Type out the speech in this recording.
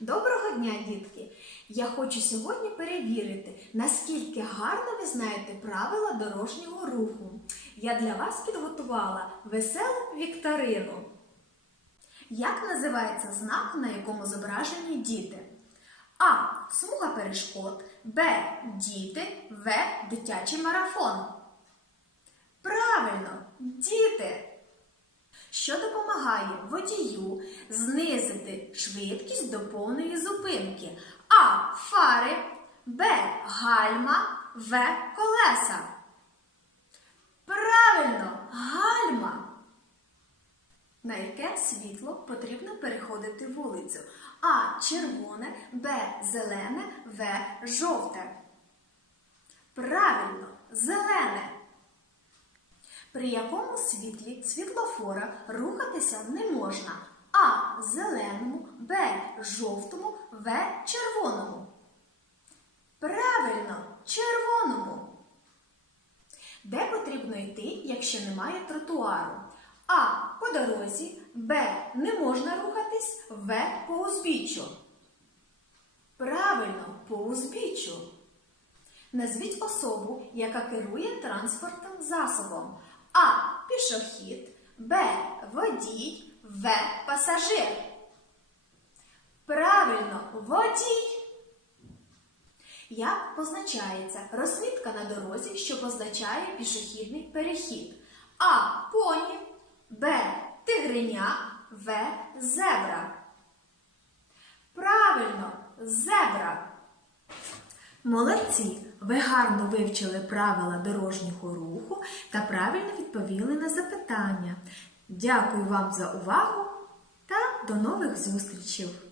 Доброго дня, дітки! Я хочу сьогодні перевірити, наскільки гарно ви знаєте правила дорожнього руху. Я для вас підготувала веселу вікторину. Як називається знак, на якому зображені діти? А. Смуга перешкод. Б. Діти. В. Дитячий марафон. Правильно, діти! Що допомагає водію знизити швидкість до повної зупинки? А. Фари, Б. Гальма, В. Колеса. Правильно, гальма. На яке світло потрібно переходити вулицю? А. Червоне, Б. Зелене, В. Жовте. Правильно, зелене. При якому світлі світлофора рухатися не можна? А. Зеленому, Б. Жовтому, В. Червоному. Правильно, червоному. Де потрібно йти, якщо немає тротуару? А. По дорозі, Б. Не можна рухатись, В. По узбіччю. Правильно, по узбіччю. Назвіть особу, яка керує транспортним засобом. А. Пішохід, Б. Водій, В. Пасажир. Правильно, водій. Як позначається розмітка на дорозі, що позначає пішохідний перехід? А. Поні, Б. Тигриня, В. Зебра. Правильно, зебра. Молодці! Ви гарно вивчили правила дорожнього руху правильно відповіли на запитання. Дякую вам за увагу та до нових зустрічей!